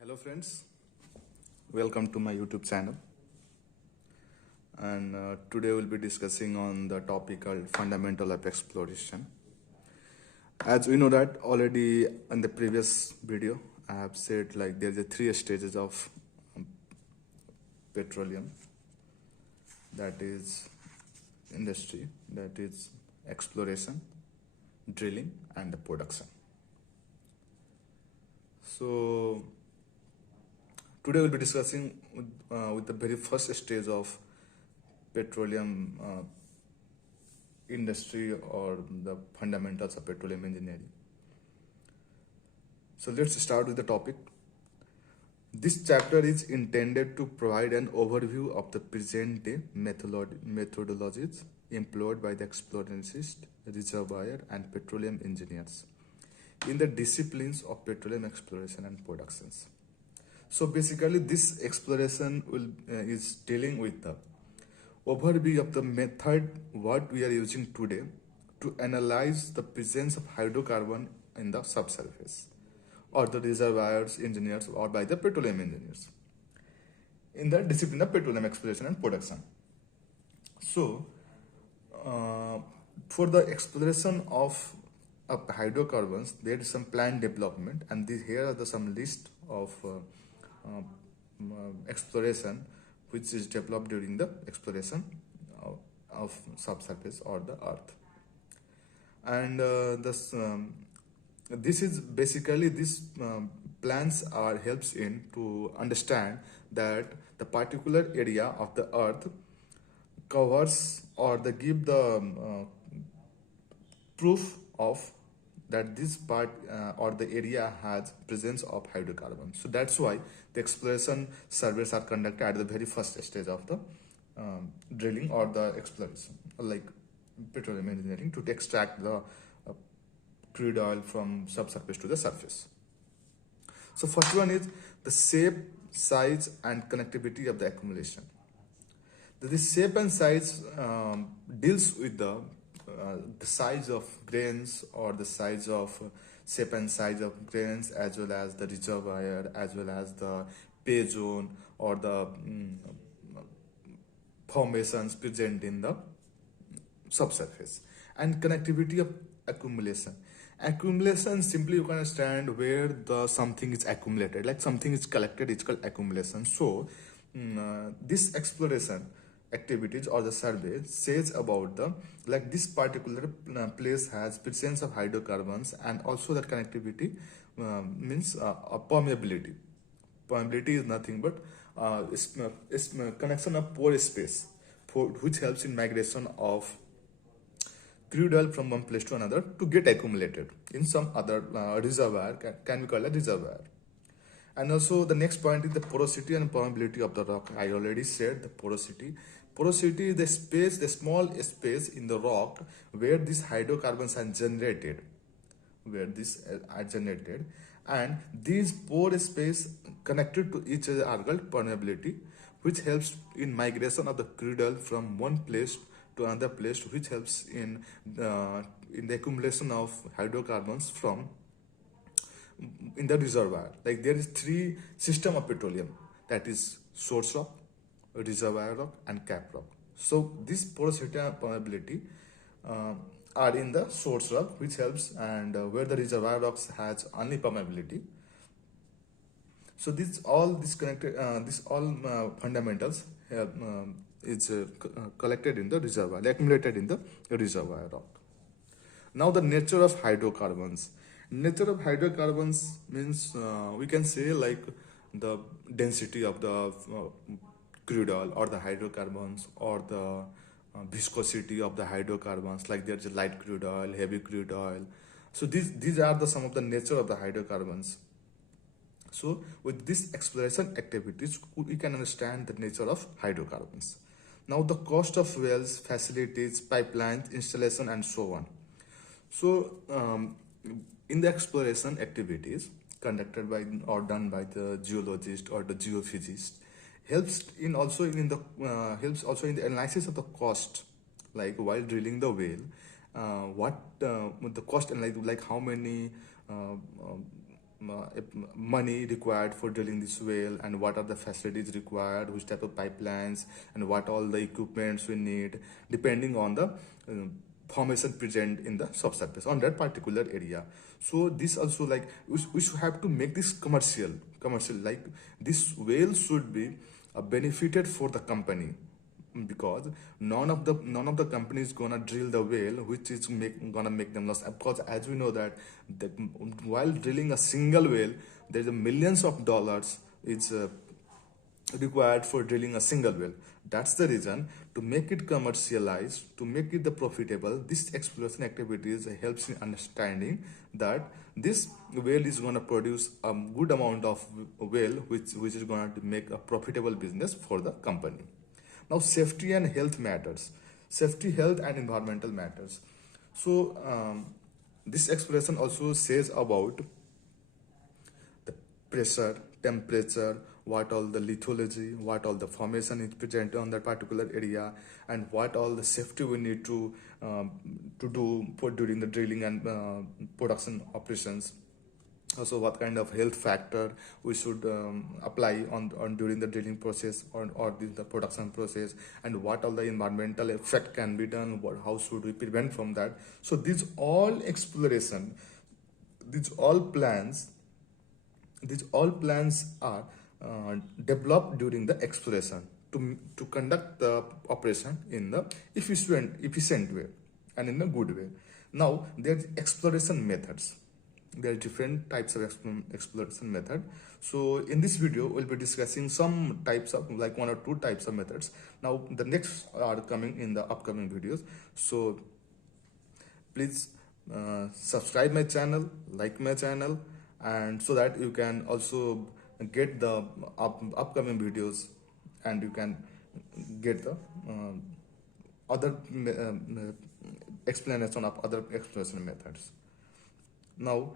Hello friends, welcome to my YouTube channel, and today we'll be discussing on the topic called fundamental of exploration. As we know that already in the previous video I have said, like, there's a three stages of um, petroleum, that is industry, that is exploration, drilling, and the production. So today we'll be discussing with the very first stage of petroleum industry, or the fundamentals of petroleum engineering. So let's start with the topic. This chapter is intended to provide an overview of the present day methodologies employed by the explorationists, reservoir, and petroleum engineers in the disciplines of petroleum exploration and productions. So basically, this exploration is dealing with the overview of the method what we are using today to analyze the presence of hydrocarbon in the subsurface, or the reservoirs engineers, or by the petroleum engineers in the discipline of petroleum exploration and production. So for the exploration of hydrocarbons, there is some plant development, and here are some list of exploration which is developed during the exploration of subsurface or the earth. And this is basically, this plans are helps in to understand that the particular area of the earth covers, or they give the proof of that this part or the area has presence of hydrocarbons. So that's why the exploration surveys are conducted at the very first stage of the drilling or the exploration, like petroleum engineering, to extract the crude oil from subsurface to the surface. So first one is the shape, size, and connectivity of the accumulation. This shape and size deals with the size of grains, or the size of shape and size of grains, as well as the reservoir, as well as the pay zone, or the formations present in the subsurface. And connectivity of accumulation. Accumulation, simply you can understand where the something is accumulated, like something is collected, it's called accumulation. So this exploration activities or the survey says about the, like, this particular place has presence of hydrocarbons, and also that connectivity means permeability. Permeability is nothing but it's connection of pore space, which helps in migration of crude oil from one place to another to get accumulated in some other reservoir, can be called a reservoir. And also the next point is the porosity and permeability of the rock. I already said the porosity. Porosity is the space, the small space in the rock where these hydrocarbons are generated, and these pore space connected to each other are called permeability, which helps in migration of the crude oil from one place to another place, which helps in the accumulation of hydrocarbons from in the reservoir. Like, there is three system of petroleum, that is source rock, reservoir rock, and cap rock. So this porosity and permeability are in the source rock, which helps, and where the reservoir rocks has only permeability. So this all fundamentals is collected in the reservoir, accumulated in the reservoir rock. Now the nature of hydrocarbons. Nature of hydrocarbons means we can say, like, the density of the crude oil or the hydrocarbons, or the viscosity of the hydrocarbons, like there's a light crude oil, heavy crude oil. So these are some of the nature of the hydrocarbons. So with this exploration activities, we can understand the nature of hydrocarbons. Now the cost of wells, facilities, pipelines, installation, and so on. So in the exploration activities conducted by or done by the geologist or the geophysicist, helps also in the analysis of the cost, like while drilling the well, what the cost, and like how many money required for drilling this well, and what are the facilities required, which type of pipelines, and what all the equipments we need, depending on the formation present in the subsurface on that particular area. So this also, like, we should have to make this commercial, like this well should be benefited for the company, because none of the companies gonna drill the well which is gonna make them loss, because as we know that while drilling a single well, there's a millions of dollars is required for drilling a single well. That's the reason, to make it commercialized, to make it the profitable, this exploration activities helps in understanding that this well is going to produce a good amount of well, which is going to make a profitable business for the company. Now, safety and health matters. Safety, health, and environmental matters. So, this exploration also says about the pressure, temperature, what all the lithology, what all the formation is present on that particular area, and what all the safety we need to do for during the drilling and production operations. Also, what kind of health factor we should apply on during the drilling process or the production process, and what all the environmental effect can be done, how should we prevent from that. So these all exploration, these all plans are developed during the exploration to conduct the operation in the efficient way and in a good way. Now, there's exploration methods. There are different types of exploration method. So in this video, we'll be discussing some types of, like, one or two types of methods. Now, the next are coming in the upcoming videos. So please subscribe my channel, like my channel, and so that you can also get the upcoming videos, and you can get the other explanation of other exploration methods. Now,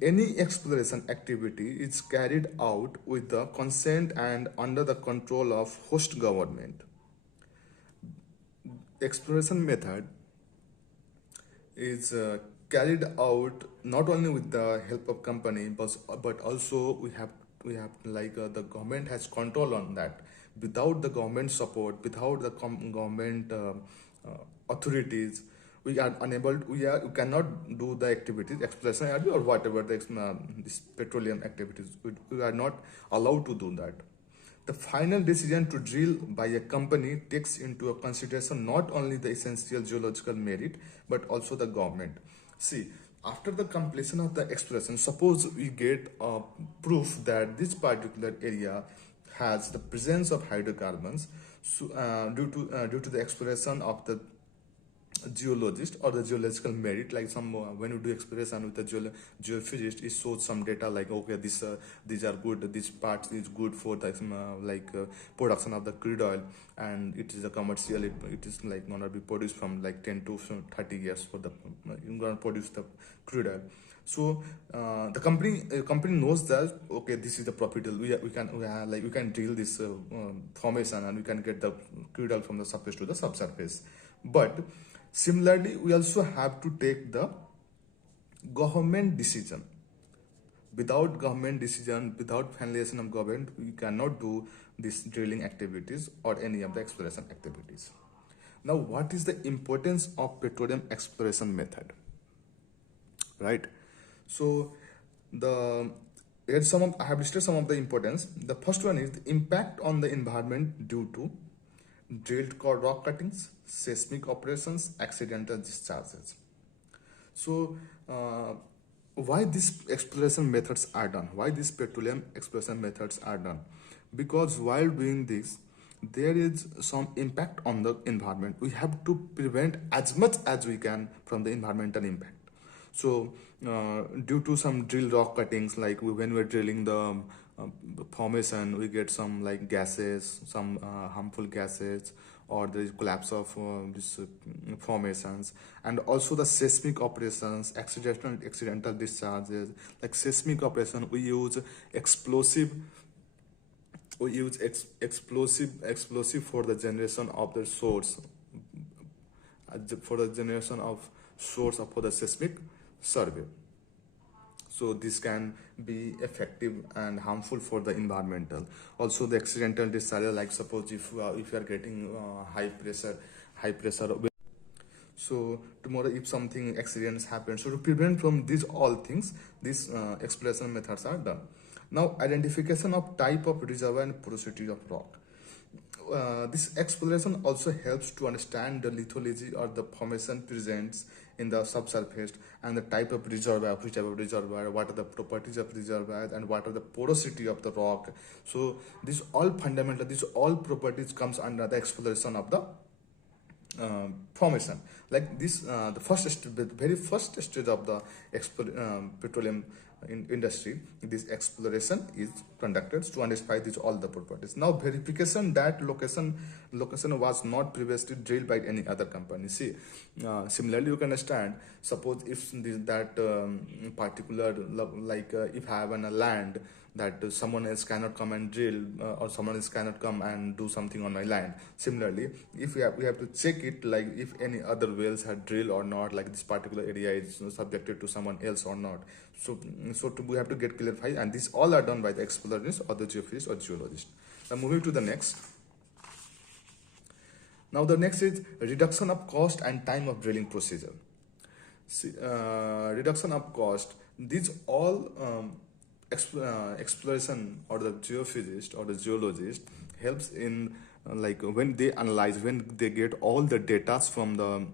any exploration activity is carried out with the consent and under the control of host government. Exploration method is carried out not only with the help of company, but also we have like the government has control on that. Without the government support, without the government authorities, we are unable, we cannot do the activities, exploration or whatever this petroleum activities. We are not allowed to do that. The final decision to drill by a company takes into consideration not only the essential geological merit, but also the government. See, after the completion of the exploration, suppose we get proof that this particular area has the presence of hydrocarbons, so, due to the exploration of the geologist or the geological merit, like some when you do exploration with the geophysicist, it shows some data like, okay, these are good, this part is good for the production of the crude oil, and it is a commercial, it is like gonna be produced from like 10 to 30 years for the you're gonna produce the crude oil. So the company knows that, okay, this is the profitable, we can drill this formation, and we can get the crude oil from the surface to the subsurface. But similarly, we also have to take the government decision. Without government decision, without finalization of government, we cannot do these drilling activities or any of the exploration activities. Now, what is the importance of petroleum exploration method? Right. So I have listed some of the importance. The first one is the impact on the environment due to drilled core rock cuttings, seismic operations, accidental discharges. So, why these exploration methods are done? Why these petroleum exploration methods are done? Because while doing this, there is some impact on the environment. We have to prevent as much as we can from the environmental impact. So, due to some drill rock cuttings, like when we're drilling the formation, we get some like gases, some harmful gases, or there is collapse of these formations, and also the seismic operations, accidental discharges. Like seismic operation, we use explosive for the generation of the source, for the seismic survey. So this can be effective and harmful for the environmental. Also the accidental discharge, like suppose if you are getting high pressure. So tomorrow if something accidents happen, so to prevent from these all things, these exploration methods are done. Now identification of type of reservoir and porosity of rock. This exploration also helps to understand the lithology or the formation presents in the subsurface and the type of reservoir, which type of reservoir, what are the properties of reservoir, and what are the porosity of the rock. So these all fundamental, these all properties comes under the exploration of the formation. Like this, the very first stage of the petroleum industry, this exploration is conducted to identify these all the properties. Now verification that location was not previously drilled by any other company. See, similarly you can understand, suppose if that particular if I have a land that someone else cannot come and drill, or someone else cannot come and do something on my land. Similarly, if we have to check it, like if any other wells had drilled or not, like this particular area is subjected to someone else or not. So we have to get clarified, and these all are done by the explorers or the geophysicist or geologist. Now moving to the next. Now the next is reduction of cost and time of drilling procedure. See, reduction of cost. These all exploration or the geophysicist or the geologist helps in when they analyze, when they get all the data from the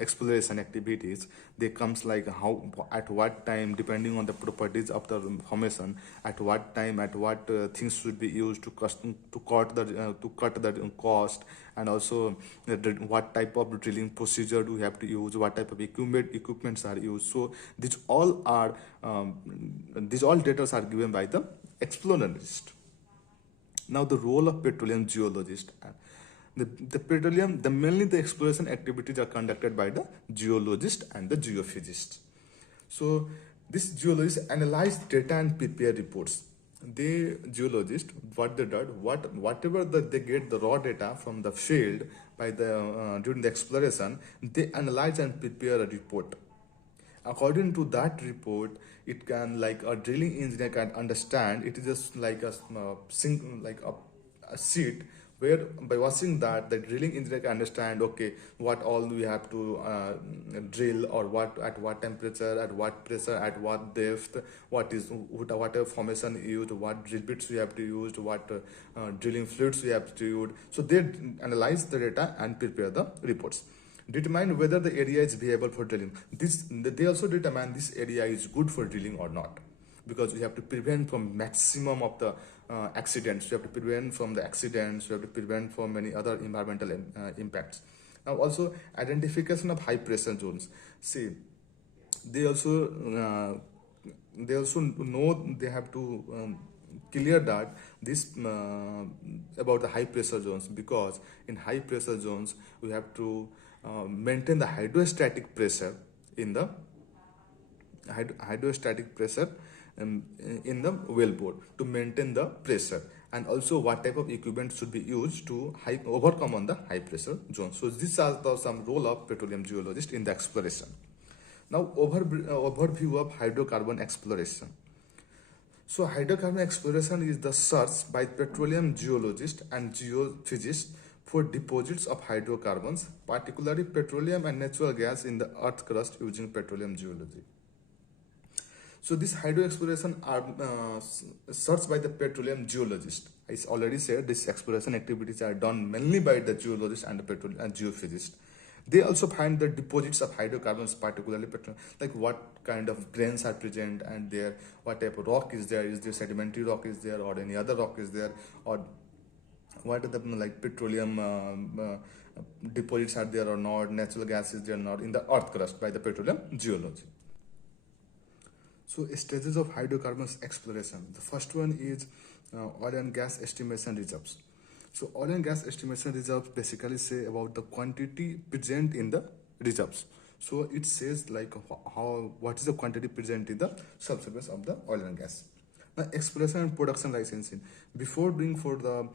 exploration activities, they comes like how, at what time, depending on the properties of the formation, at what time, at what things should be used to cut the cost, and also what type of drilling procedure do we have to use, what type of equipments are used. So these all data are given by the explorerist. Now the role of petroleum geologist. Mainly the exploration activities are conducted by the geologist and the geophysicist. So this geologist analyze data and prepare reports. The geologist, what they did, whatever they get the raw data from the field by the during the exploration, they analyze and prepare a report. According to that report, it can, like a drilling engineer can understand, it is just like a sheet where by watching that, the drilling engineer can understand, okay, what all we have to drill, or what at what temperature, at what pressure, at what depth, whatever formation used, what drill bits we have to use, what drilling fluids we have to use. So they analyze the data and prepare the reports. Determine whether the area is viable for drilling. They also determine this area is good for drilling or not, because we have to prevent from maximum of the accidents. We have to prevent from the accidents. We have to prevent from many other environmental impacts. Now also identification of high pressure zones. See, they also know they have to clear that this about the high pressure zones, because in high pressure zones we have to maintain the hydrostatic pressure in the in the wellbore to maintain the pressure, and also what type of equipment should be used to overcome on the high pressure zone. So these are some role of petroleum geologist in the exploration. Now overview of hydrocarbon exploration. So hydrocarbon exploration is the search by petroleum geologist and geophysicists for deposits of hydrocarbons, particularly petroleum and natural gas in the earth crust using petroleum geology. So this hydro exploration are searched by the petroleum geologist. I already said this exploration activities are done mainly by the geologist and the petroleum and geophysicist. They also find the deposits of hydrocarbons, particularly petroleum, like what kind of grains are present and there, what type of rock is there sedimentary rock is there, or any other rock is there, or what are the petroleum deposits are there or not, natural gas is there or not in the earth crust by the petroleum geology. So stages of hydrocarbons exploration. The first one is oil and gas estimation reserves. So oil and gas estimation reserves basically say about the quantity present in the reserves. So it says like what is the quantity present in the subsurface of the oil and gas. Now, exploration and production licensing. Before doing for the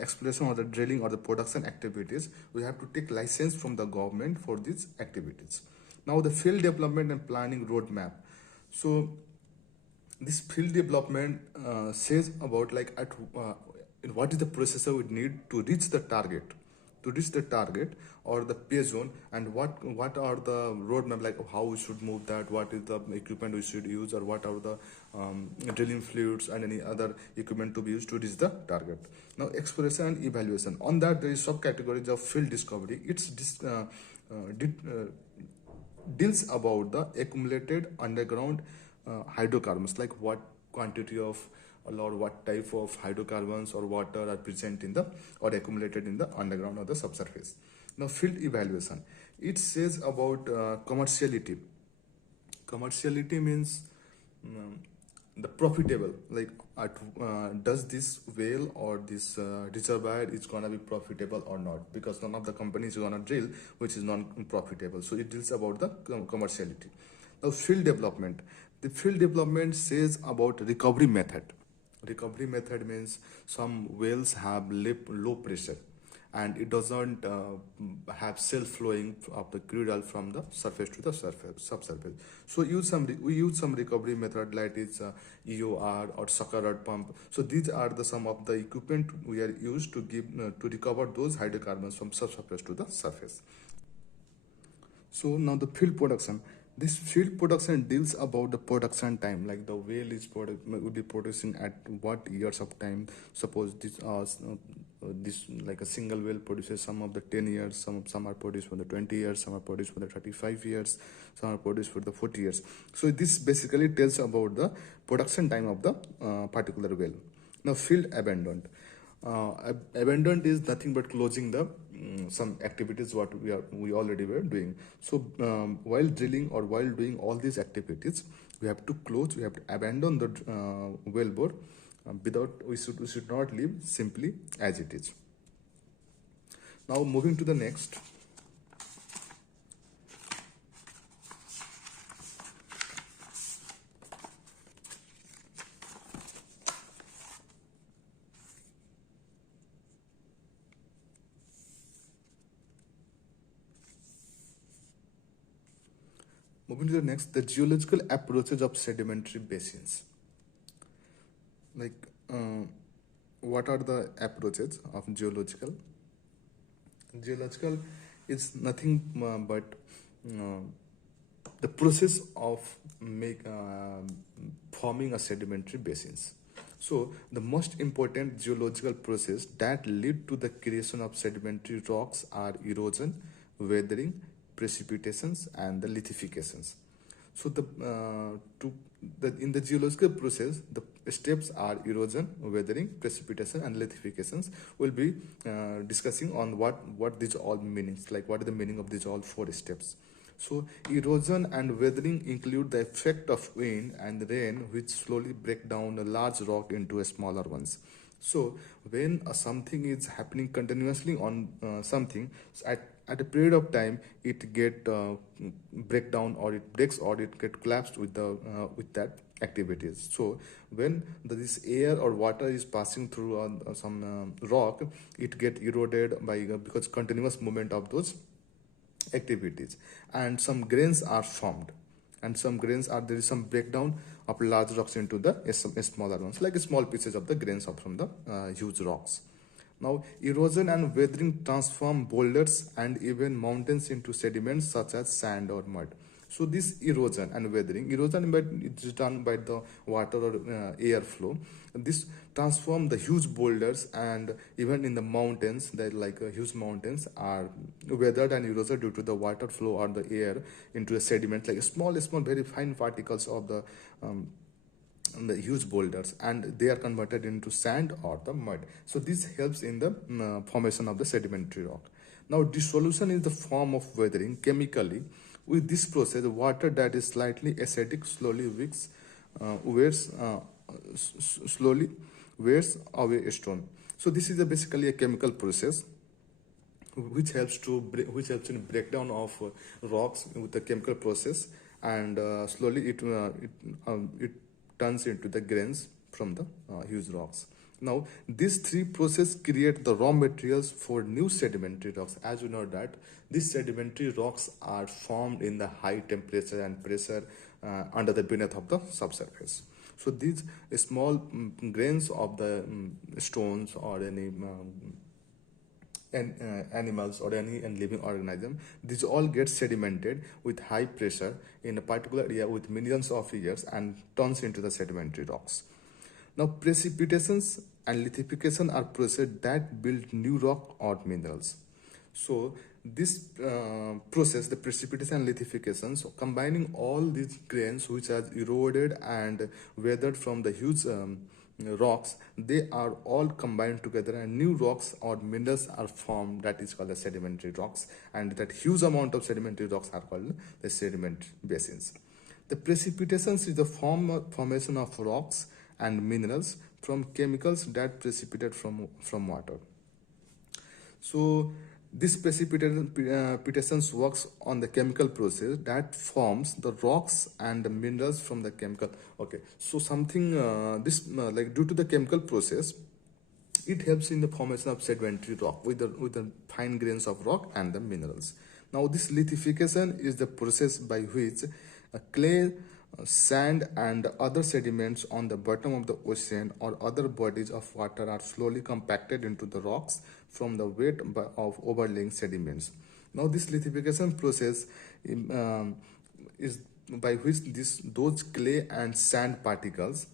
exploration or the drilling or the production activities, we have to take license from the government for these activities. Now the field development and planning roadmap. So this field development says about like what is the processor would need to reach the target or the pay zone, and what are the roadmap, like how we should move that, what is the equipment we should use, or what are the drilling fluids and any other equipment to be used to reach the target. Now exploration and evaluation, on that there is subcategories of field discovery. Deals about the accumulated underground hydrocarbons, like what quantity of or what type of hydrocarbons or water are present in the or accumulated in the underground or the subsurface. Now field evaluation, it says about commerciality. Commerciality means the profitable, like does this well or this reservoir is gonna be profitable or not, because none of the companies are gonna drill which is non-profitable. So it deals about the commerciality. Now field development, the field development says about recovery method. Recovery method means some wells have low pressure and it doesn't have self-flowing of the crude oil from the surface to the subsurface. So we use some recovery method, like it's EOR or sucker rod pump. So these are the some of the equipment we are used to give to recover those hydrocarbons from subsurface to the surface. So now the field production. This field production deals about the production time, like the well is will be producing at what years of time. Suppose this like a single well produces some of the 10 years, some are produced for the 20 years, some are produced for the 35 years, some are produced for the 40 years. So this basically tells about the production time of the particular well. Now field abandoned. Abandoned is nothing but closing the some activities what we already were doing. So while drilling or while doing all these activities, we have to abandon the wellbore without we should not leave simply as it is. Now moving to the next. Moving to the next, the geological approaches of sedimentary basins. Like, what are the approaches of geological? Geological is nothing but the process of forming a sedimentary basins. So the most important geological process that lead to the creation of sedimentary rocks are erosion, weathering, precipitations, and the lithifications. So in the geological process, the steps are erosion, weathering, precipitation, and lithifications. We'll be discussing on what these all meanings, like what is the meaning of these all 4 steps. So erosion and weathering include the effect of wind and rain, which slowly break down a large rock into smaller ones. So when something is happening continuously on something, at a period of time, it get break down, or it breaks, or it get collapsed with that activities. So when this air or water is passing through some rock, it get eroded by because continuous movement of those activities, and some grains are formed, and there is some breakdown of large rocks into the smaller ones, like small pieces of the grains from the huge rocks. Now erosion and weathering transform boulders and even mountains into sediments such as sand or mud. So this erosion is done by the water or air flow. This transform the huge boulders, and even in the mountains, that like huge mountains are weathered and eroded due to the water flow or the air into a sediment, like small very fine particles of the huge boulders, and they are converted into sand or the mud. So this helps in the formation of the sedimentary rock. Now dissolution is the form of weathering chemically. With this process, water that is slightly acidic slowly wears away a stone. So this is basically a chemical process which helps in breakdown of rocks with the chemical process, and slowly it turns into the grains from the huge rocks. Now these 3 processes create the raw materials for new sedimentary rocks. As you know that these sedimentary rocks are formed in the high temperature and pressure under the beneath of the subsurface. So these small grains of the stones or any animals or any living organism, these all get sedimented with high pressure in a particular area with millions of years and turns into the sedimentary rocks. Now precipitations and lithification are processes that build new rock or minerals. So this process, the precipitation and lithification, so combining all these grains which are eroded and weathered from the huge rocks, they are all combined together and new rocks or minerals are formed, that is called the sedimentary rocks, and that huge amount of sedimentary rocks are called the sediment basins. The precipitations is the formation of rocks and minerals from chemicals that precipitate from water. So this precipitation works on the chemical process that forms the rocks and the minerals from the chemical. Okay, so something like due to the chemical process, it helps in the formation of sedimentary rock with the fine grains of rock and the minerals. Now this lithification is the process by which clay, sand and other sediments on the bottom of the ocean or other bodies of water are slowly compacted into the rocks from the weight of overlaying sediments. Now this lithification process is by which those clay and sand particles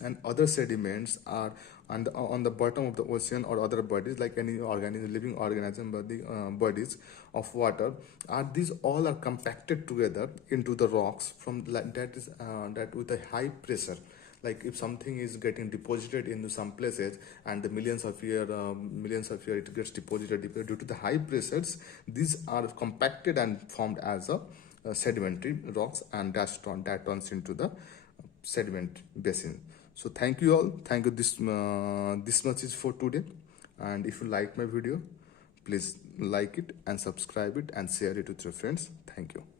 and other sediments are on the bottom of the ocean or other bodies like any living organism bodies of water, these all are compacted together into the rocks from that with a high pressure. Like if something is getting deposited into some places and the millions of years it gets deposited due to the high pressures, these are compacted and formed as a sedimentary rocks, and that turns into the sediment basin. So thank you all. Thank you. This much is for today. And if you like my video, please like it and subscribe it and share it with your friends. Thank you.